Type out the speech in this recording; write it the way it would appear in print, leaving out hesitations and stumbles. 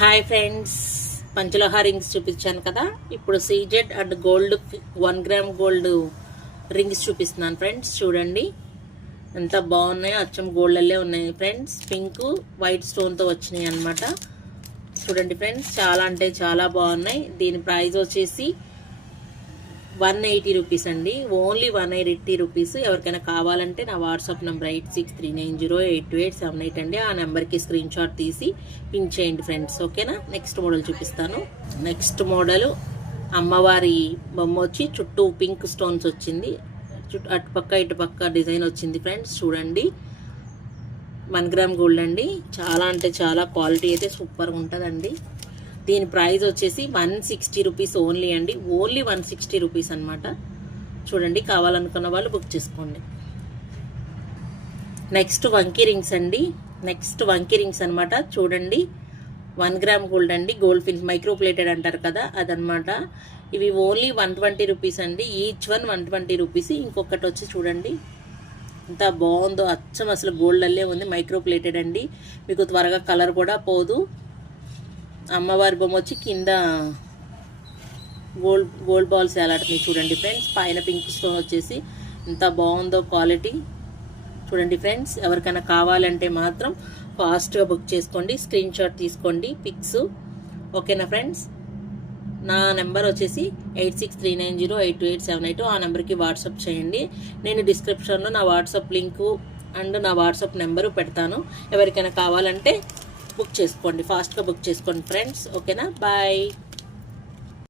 Hi friends, పంచలోహ rings చూపించాను కదా. ఇప్పుడు CZ and gold 1 gram gold rings చూపిస్తున్నాను ఫ్రెండ్స్. చూడండి ఎంత బాగున్నాయో, అచ్చం గోల్డ్లే ఉన్నాయి ఫ్రెండ్స్. పింక్ వైట్ స్టోన్తో వచ్చినాయి అనమాట. చూడండి ఫ్రెండ్స్, చాలా అంటే చాలా బాగున్నాయి. దీని ప్రైస్ వచ్చేసి 180 రూపీస్ అండి, ఓన్లీ 180 రూపీస్. ఎవరికైనా కావాలంటే నా వాట్సాప్ నెంబర్ 8639082878 అండి. ఆ నెంబర్కి స్క్రీన్ షాట్ తీసి పిన్ చేయండి ఫ్రెండ్స్, ఓకేనా. నెక్స్ట్ మోడల్ చూపిస్తాను. నెక్స్ట్ మోడల్ అమ్మవారి బొమ్మ వచ్చి చుట్టూ పింక్ స్టోన్స్ వచ్చింది, అటుపక్క ఇటుపక్క డిజైన్ వచ్చింది ఫ్రెండ్స్. చూడండి 1 గ్రామ్ గోల్డ్ అండి. చాలా అంటే చాలా క్వాలిటీ అయితే సూపర్గా ఉంటుందండి. దీని ప్రైస్ వచ్చేసి 160 రూపీస్ ఓన్లీ అండి, ఓన్లీ 160 రూపీస్ అనమాట. చూడండి, కావాలనుకున్న వాళ్ళు బుక్ చేసుకోండి. నెక్స్ట్ వంకీ రింగ్స్ అండి. నెక్స్ట్ వంకీ రింగ్స్ అనమాట. చూడండి 1 గ్రామ్ గోల్డ్ అండి, గోల్డ్ ఫిల్ మైక్రో ప్లేటెడ్ అంటారు కదా, అదనమాట. ఇవి ఓన్లీ 120 రూపీస్ అండి, ఈచ్ వన్ 120 రూపీస్. ఇంకొకటి వచ్చి చూడండి ఎంత బాగుందో, అచ్చం అసలు గోల్డ్ అల్లే ఉంది, మైక్రో ప్లేటెడ్ అండి. మీకు త్వరగా కలర్ కూడా పోదు. అమ్మవారి బొమ్మ వచ్చి కింద గోల్డ్ బాల్స్ ఎలాడుతున్నాయి చూడండి ఫ్రెండ్స్. పైన పింక్ స్టోన్ వచ్చేసి ఎంత బాగుందో క్వాలిటీ. చూడండి ఫ్రెండ్స్, ఎవరికైనా కావాలంటే మాత్రం ఫాస్ట్గా బుక్ చేసుకోండి, స్క్రీన్ షాట్ తీసుకోండి పిక్స్, ఓకేనా ఫ్రెండ్స్. నా నెంబర్ వచ్చేసి 8639082878. ఆ నెంబర్కి వాట్సాప్ చేయండి. నేను డిస్క్రిప్షన్లో నా వాట్సాప్ లింకు అండ్ నా వాట్సాప్ నెంబరు పెడతాను. ఎవరికైనా కావాలంటే బుక్ చేసుకోండి, ఫాస్ట్గా బుక్ చేసుకోండి ఫ్రెండ్స్, ఓకేనా. బాయ్.